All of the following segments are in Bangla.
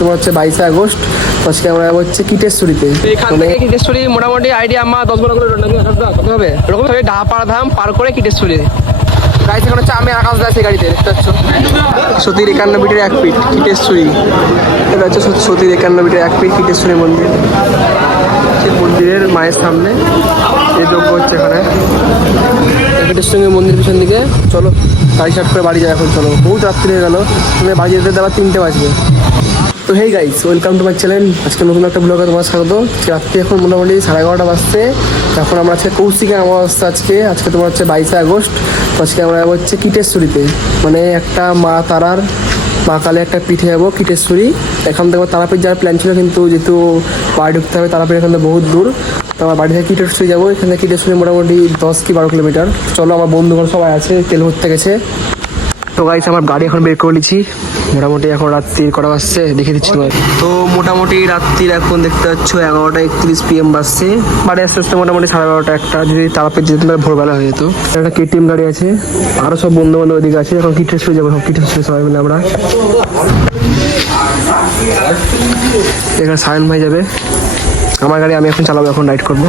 তোমার হচ্ছে বাইশে আগস্ট আজকে আমরা হচ্ছে কিটেশ্বরীতে। এখান থেকে কিটেশ্বরী মোটামুটি আইডিয়া আমার দশ বারো কিলোমিটার নাকি কত হবে। এরকম ডাহাপাড়া ধাম পার করে কিটেশ্বরী। এখন হচ্ছে আমি আকাশ গাড়িতে দেখতে পাচ্ছ? সতীর একান্ন মিটার এক ফিট কিটেশ্বরী। এটা হচ্ছে সতীর একান্ন মিটার এক ফিট কিটেশ্বরী মন্দির। সেই মন্দিরের মায়ের সামনে এই যজ্ঞ হচ্ছে এখানে। কিটেশ্বরী মন্দির পিছন দিকে। চলো গাড়ি স্টার্ট করে বাড়ি যায় এখন চলো। বহুত রাত্রি হয়ে গেল। তুমি বাড়ি যেতে দেওয়া তিনটে বাজবে। তো hey guys welcome to my channel আজকে নতুন একটা ব্লগে তোমার স্বাগত। রাত্রি এখন মোটামুটি সাড়ে এগারোটা বাজছে। এখন আমরা আজকে কৌশিকে অমাবস্যা আজকে। আজকে তোমার হচ্ছে বাইশে আগস্ট। আজকে আমরা যাব হচ্ছে কিটেশ্বরীতে। মানে একটা মা তারার মা কালে একটা পিঠে যাব, কিটেশ্বরী। এখান থেকে আমার তারাপীঠ যাওয়ার প্ল্যান ছিল, কিন্তু যেহেতু বাড়ি ঢুকতে হবে, তারাপীঠ এখান থেকে বহুত দূর। তো আমার বাড়ি থেকে কিটেশ্বরী যাব। এখান থেকে কিটেশ্বরী মোটামুটি দশ কি বারো কিলোমিটার। চলো আমার বন্ধুগণ সবাই আছে, তেল ভরতে গেছে। তো গাইস আমার গাড়ি এখন বের করে নিচ্ছি। মোটামুটি এখন রাত্রির কটা বাজছে? দেখে দিচ্ছি তোমার তো মোটামুটি রাত্রির এখন দেখতে পাচ্ছ এগারোটা একত্রিশ পিএম বাজছে। বাড়ি আস্তে আস্তে মোটামুটি সাড়ে বারোটা একটা যদি তারাপীঠ যেতে তাহলে ভোরবেলা হয়ে যেত। একটা কেটিএম গাড়ি আছে। আরও সব বন্ধু বান্ধব ওদিকে আছে। এখন কিটেশ্বরী যাব সব কিটেশ্বরী সবাই মিলে আমরা। এখানে সায়ন ভাই যাবে। আমার গাড়ি আমি এখন চালাবো এখন রাইড করব।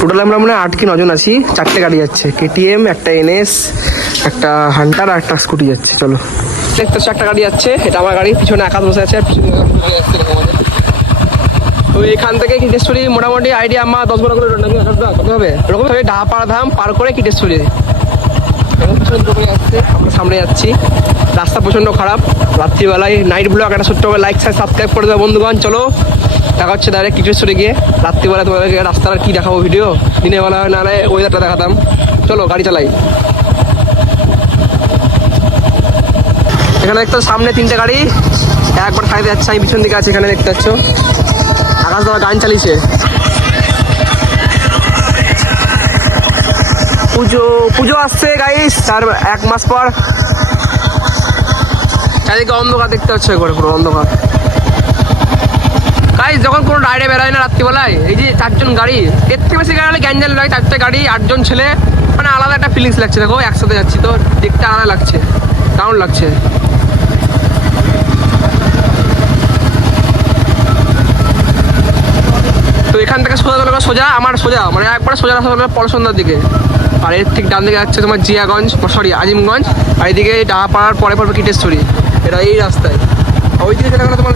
টোটাল আমরা মানে আট কি নজন আছি। চারটে গাড়ি যাচ্ছে। কেটিএম একটা এনএস একটা হান্টার আর একটা স্কুটি যাচ্ছে। চলো। একটা গাড়ি যাচ্ছে। এটা আমার গাড়ি। পিছনে আকাশ বসে আছে। তো এখান থেকে কিটেশ্বরী মোটামুটি আইডিয়া আমার দশ বারো কত হবে? এরকম ভাবে ডাহাপাড়া ধাম পার করে কিটেশ্বরী আসছে। আমরা সামনে যাচ্ছি। রাস্তা প্রচণ্ড খারাপ। রাত্রিবেলায় নাইট ব্লগ একটা ছোট্ট লাইক সাবস্ক্রাইব করে দেবো বন্ধুগণ। চলো, দেখা হচ্ছে ডাইরেক্ট কিটেশ্বরে গিয়ে। রাত্রিবেলা তোমাদেরকে রাস্তার কি দেখাবো ভিডিও দিনের বেলা না হলে ওয়েদারটা দেখাতাম। চলো, গাড়ি চালাই। এখানে দেখতে সামনে তিনটে গাড়ি। একবার খাইতে যাচ্ছে, আমি পিছন দিকে আছে, এখানে দেখতে পাচ্ছ। আকাশ দাদা গান চালিয়েছে। পুজো পুজো আসছে গাইস তার এক মাস পর চারিদিকে অন্ধকার দেখতে হচ্ছে একবার, পুরো অন্ধকার। গাইস যখন কোনো রাইডে বেরোয় না রাত্রিবেলায়, এই যে চারজন গাড়ি, এর থেকে বেশি গাড়ি গ্যাঞ্জাল লাগে, চারটে গাড়ি, আটজন ছেলে মানে আলাদা একটা ফিলিংস লাগছে, দেখো, একসাথে যাচ্ছি তো, দেখতে আলাদা লাগছে, দারুণ লাগছে। তো এখান থেকে সোজা চলে সোজা, আমার সোজা মানে একবার সোজা রাস্তা চলে পরসন্ধ্যার দিকে। আর এর ঠিক ডান দিকে যাচ্ছে তোমার জিয়াগঞ্জ সরি আজিমগঞ্জ, আর এদিকে ডাহা পাড়ার পরে পরে কিটেশ্বরী। এটা এই রাস্তায়। ওই দিকে গেলে তোমার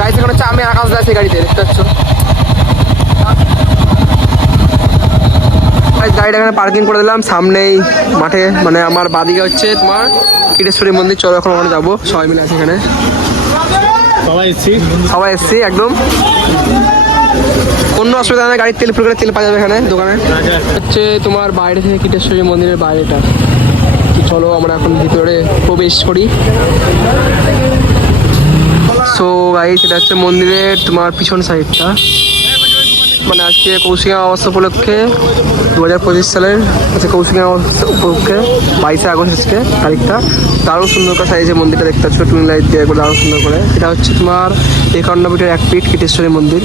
গাড়ি থেকে হচ্ছে আমি আকাশ যাচ্ছি গাড়িতে, দেখতে পাচ্ছ? গাড়িটা এখানে পার্কিং করে দিলাম, সামনেই মাঠে। মানে আমার বাদিকে হচ্ছে তোমার কিটেশ্বরী মন্দির। চলো এখন ওখানে যাব, সবাই মিলে আছে এখানে। সবাই এসছি। সবাই এসছি একদম। কোনো অসুবিধা নেই গাড়ির তেল ফুল করে তেল পাওয়া যাবে এখানে দোকানে। হচ্ছে তোমার বাইরে থেকে কীটেশ্বরী মন্দিরের বাইরেটা। চলো আমরা এখন ভিতরে প্রবেশ করি। সো গাইস সেটা হচ্ছে মন্দিরের তোমার পিছন সাইডটা মানে আজকে কৌশিকা অমাবস্যা উপলক্ষে দু হাজার পঁচিশ সালের আজকে কৌশিকা অমাবস্যা উপলক্ষে বাইশে আগস্ট আজকে তারিখটা। দারুণ সুন্দর করে সাইজে মন্দিরটা দেখতে পাচ্ছ, টুইন লাইট দিয়ে দারুণ সুন্দর করে। এটা হচ্ছে তোমার একান্ন মিটার এক ফিট কিটেশ্বরী মন্দির।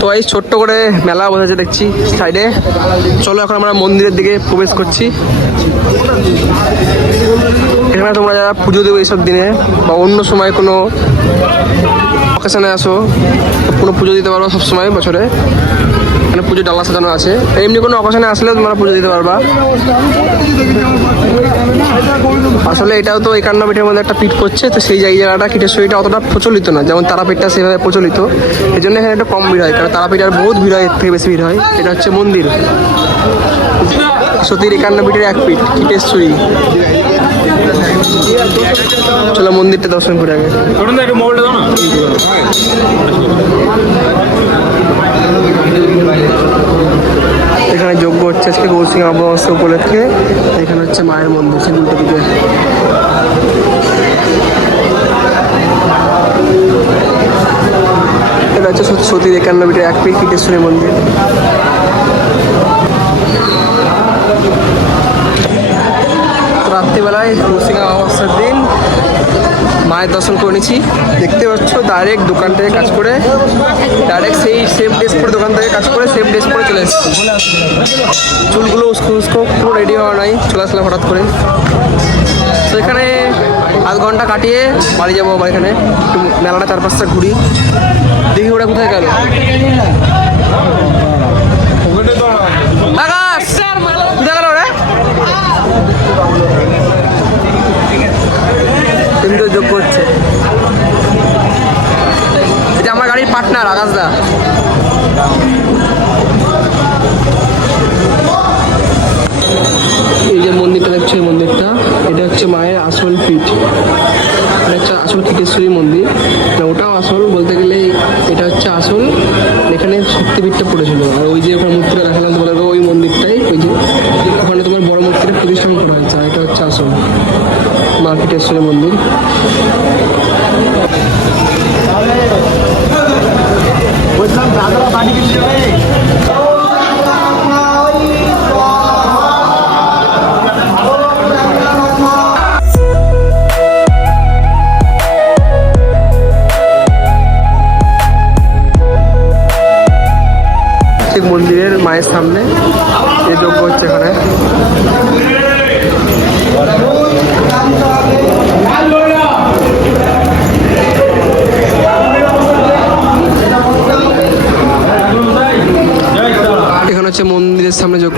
তো এই ছোট্ট করে মেলা বসেছে দেখছি সাইডে চলো এখন আমরা মন্দিরের দিকে প্রবেশ করছি। এখানে তোমরা যারা পুজো দেবে এইসব দিনে বা অন্য সময় কোনো অকেশনে আসো, কোনো পুজো দিতে পারবা সব সময় বছরে। এখানে পুজো ডালা সাজানো আছে। এমনি কোনো অকেশনে আসলেও তোমরা পুজো দিতে পারবা। আসলে এটাও তো একান্ন পিঠের মধ্যে একটা পিঠ করছে তো সেই জায়গাটা কিটের কিটেশ্বরীটা অতটা প্রচলিত না, যেমন তারাপীঠটা সেভাবে প্রচলিত। এই জন্য এখানে একটা কম ভিড় হয়, কারণ তারাপীঠ আর বহুত ভিড় হয়, এর থেকে বেশি ভিড় হয়। এটা হচ্ছে মন্দির। সতীর একান্ন পিঠের এক পিঠ কিটেশ্বরী চলো মন্দিরটা দর্শন করে আগে। এখানে যজ্ঞ হচ্ছে আজকে কৌশিক অমাবস্যা উপলক্ষে। এখানে হচ্ছে মায়ের মন্দির সে উল্টো দিকে এটা হচ্ছে সতী- সতীর একান্ন মিটার এক পিঠ কিটেশ্বরী মন্দির। রাত্রিবেলায় কৌশিক অমাবস্যার দিন। মায়ের দর্শন করে নিচ্ছি। দেখতে পাচ্ছ ডাইরেক্ট দোকান থেকে কাজ করে ডাইরেক্ট সেই সেম ড্রেস পরে দোকান থেকে কাজ করে সেম ড্রেস পরে চলে এসেছি। চুলগুলো উস্কো উস্কো, পুরো রেডি হওয়া নাই চলে আসলাম হঠাৎ করে। তো এখানে আধ ঘণ্টা কাটিয়ে বাড়ি যাব আবার এখানে। একটু মেলাটা চার পাঁচটা ঘুরি। দেখি ওটা কোথায় গেল। এটা হচ্ছে মায়ের আসল পিঠ। এটা হচ্ছে আসল কীটেশ্বরী মন্দির। ওটাও আসল বলতে গেলে এটা হচ্ছে আসল। এখানে শক্তিপীঠটা পড়েছিল। আর ওই যে ওখানে মূর্তিটা দেখালাম তোমাদের ওই মন্দিরটাই ওই যে ওখানে তোমার বড় মূর্তিটা প্রতিষ্ঠান করা হয়েছে। আর এটা হচ্ছে আসল মা কীটেশ্বরী মন্দির।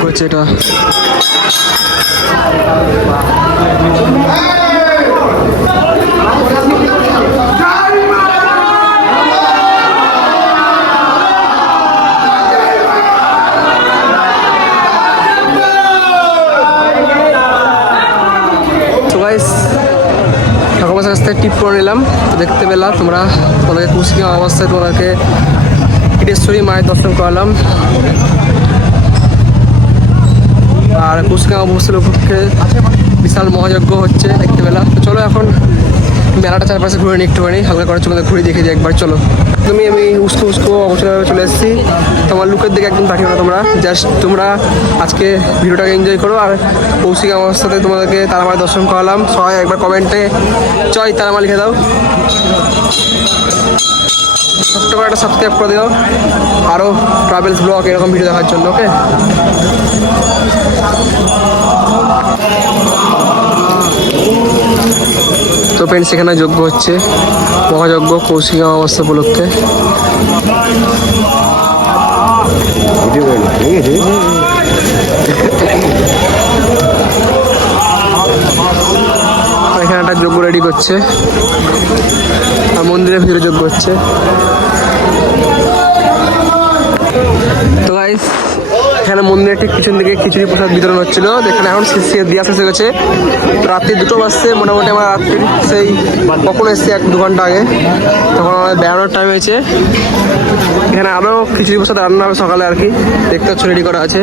হচ্ছে এটা। টিপ করে নিলাম। দেখতে পেলাম তোমরা তোমাদেরকে কুসিং অবস্থায় তোমাদেরকে কীটেশ্বরী মায়ের দর্শন করালাম। আর কুসিং অবস্থার উপলক্ষে বিশাল মহাযজ্ঞ হচ্ছে দেখতে পেলাম। তো চলো এখন মেলাটা চারপাশে ঘুরে নিই একটুখানি, হালকা করে চলে ঘুরে দেখে যাই একবার, চলো। তুমি আমি উস্কো উস্কো অবসর চলে এসেছি। তোমার লুকের দিকে একদম তাকিও না তোমরা জাস্ট তোমরা আজকে ভিডিওটাকে এনজয় করো আর কৌশিক আমার সাথে তোমাদেরকে তারামার দর্শন করালাম। সবাই একবার কমেন্টে চয় তারামা লিখে দাও। ছোট্ট করে একটা সাবস্ক্রাইব করে দিও। আরও ট্রাভেলস ব্লগ এরকম ভিডিও দেখার জন্য ওকে তো ফ্রেন্ডস এখানে যজ্ঞ হচ্ছে মহাযজ্ঞ কৌশিক অমাবস্যা উপলক্ষে। এখানে একটা যজ্ঞ রেডি করছে। আর মন্দিরের ভিতরে হচ্ছে। এখানে মন্দিরের ঠিক পিছন দিকে খিচুড়ি প্রসাদ বিতরণ হচ্ছিল। এখন শেষ দিয়া শেষ হয়ে গেছে। রাত্রি দুটো বাজছে, মোটামুটি আমার রাত্রি সেই কখন এসছে এক দু ঘণ্টা আগে। তখন আমার বেড়ানোর টাইম হয়েছে। এখানে আরও খিচুড়ি প্রসাদ রান্না হবে সকালে আর কি। দেখতে হচ্ছে রেডি করা আছে।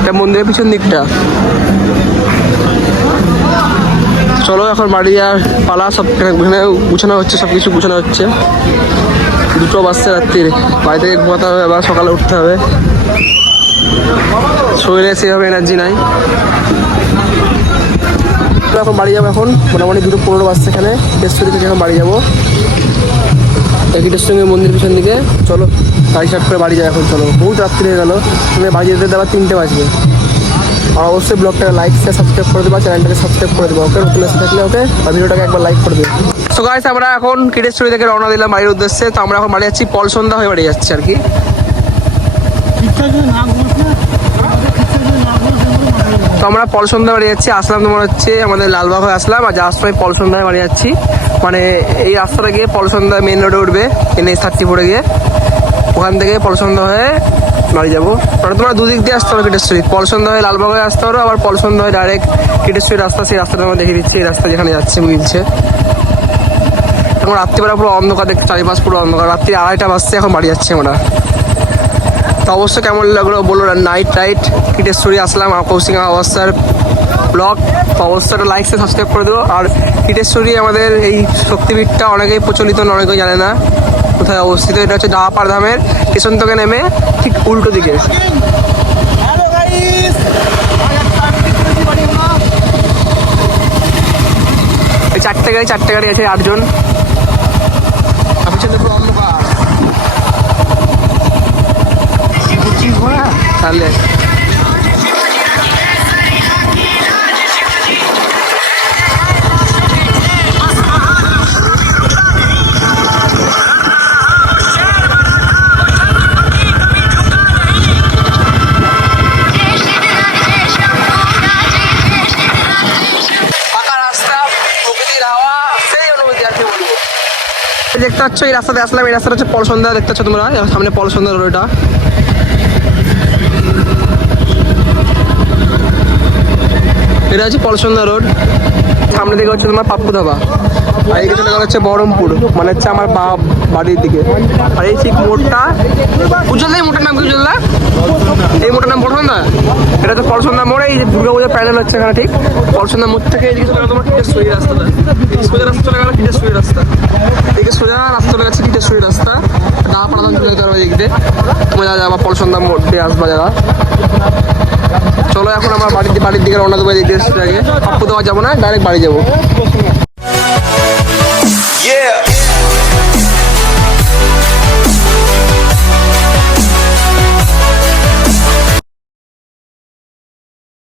এটা মন্দিরের পিছন দিকটা। চলো এখন বাড়ি আর পালা, সব এখানে গুছানো হচ্ছে, সব কিছু গুছানো হচ্ছে। দুটো বাজছে রাত্রির। বাড়ি থেকে ঘুমাতে হবে, আবার সকালে উঠতে হবে। শরীরে সেভাবে এনার্জি নাই। এখন বাড়ি যাব এখন। মোটামুটি দুটো পনেরো বাজছে এখানে। কেশ্বরী থেকে এখন বাড়ি যাব। কীটেশ্বরী মন্দির পিছন দিকে। চলো, গাড়ি স্টার্ট করে বাড়ি যাই এখন, চলো। বহুত রাত্রি হয়ে গেলো। তুমি বাড়ি যেতে দেওয়া তিনটে বাজবে। আর অবশ্যই ব্লগটাকে লাইক শেয়ার সাবস্ক্রাইব করে দেবা চ্যানেলটাকে সাবস্ক্রাইব করে দেবো ওকে নতুন এসে থাকলে ওকে আর ভিডিওটাকে একবার লাইক করে দেবে সো গাইস আমরা এখন কিডেশ্বরী থেকে রওনা দিলাম বাড়ির উদ্দেশ্যে। তো আমরা এখন বাড়ি যাচ্ছি পল সন্ধ্যা হয়ে বাড়ি যাচ্ছি আর কি। তো আমরা পল সন্ধ্যা বাড়ি যাচ্ছি, আসলাম তোমার হচ্ছে আমাদের লালবাগ হয়ে আসলাম, আর যাওয়ার সময় পল সন্ধ্যায় বাড়ি যাচ্ছি। মানে এই রাস্তাটা গিয়ে পল সন্ধ্যা মেন রোডে উঠবে এন থার্টি ফোরে গিয়ে। ওখান থেকে পলসন্ধ্যা হয়ে বাড়ি যাব। মানে তোমরা দুদিক দিয়ে আসতে হবে কিটেশ্বরী পলসন্ধ্যা হয়ে লালবাগ হয়ে আসতে পারো, আবার পলসন্ধ্যা হয়ে ডাইরেক্ট কিটেশ্বরী রাস্তা, সেই রাস্তাটা আমরা দেখিয়ে দিচ্ছি। এই রাস্তা যেখানে যাচ্ছে বুঝছে এখন রাত্রিবেলা পুরো অন্ধকার দেখতে, চারিপাশ পুরো অন্ধকার। রাত্রি আড়াইটা বাজছে, এখন বাড়ি যাচ্ছি আমরা। তো অবশ্য কেমন লাগল বলো নাইট রাইট কিটেশ্বরী আসলাম কৌশিক অবস্থার ব্লগ একটা লাইক সাবস্ক্রাইব করে দেবো আর কিটেশ্বরী আমাদের এই শক্তিপীঠটা অনেকেই প্রচলিত, অনেকেই জানে না। কোথায় অবস্থিত? এটা হচ্ছে ডাহাপাড় ধামের, স্টেশন থেকে নেমে ঠিক উল্টো দিকে। চারটে গাড়ি চারটে গাড়ি আছে আটজন আর পিছনে পুরো অন্ধকার তাহলে ফাঁকা রাস্তা প্রকৃতির হাওয়া সেই অনুভূতি আর কি বলব এই দেখতে পাচ্ছ এই রাস্তাতে আসলাম, এই রাস্তাটা হচ্ছে পলসন্ধ্যা দেখতে পাচ্ছ তোমরা? সামনে পলসন্ধ্যা রোডটা। এটা হচ্ছে পলসন্ধ্যা রোড। সামনে দিকে হচ্ছে তোমার পাপ্পু ধাবা। আর এই চলে হচ্ছে বহরমপুর মানে হচ্ছে আমার বা বাড়ির দিকে। আর এই ঠিক মোড়টা উজ্জ্বল এই মোটার নাম কি উজ্জ্বল এই মোটার নাম পলসন্ধ্যা এটা তো পলসন্ধ্যা মোড়ে, এই দুর্গা পূজার প্যান্ডেল হচ্ছে এখানে, ঠিক? পলসন্ধ্যা মোড় থেকে এদিকে চলে তোমার টিটেশ্বরী রাস্তাটা। এই সোজা রাস্তা চলে গেল টিটেশ্বরী রাস্তা। এদিকে সোজা রাস্তা চলে গেছে টিটেশ্বরী রাস্তা। চলে যেতে হবে এদিক যারা যাবা পলসন্ধ্যা মোড় আসবা যারা চলো এখন আমার বাড়ির বাড়ির দিকে রওনা দেবো এদিক আগে আপু দেওয়া যাব না ডাইরেক্ট বাড়ি যাব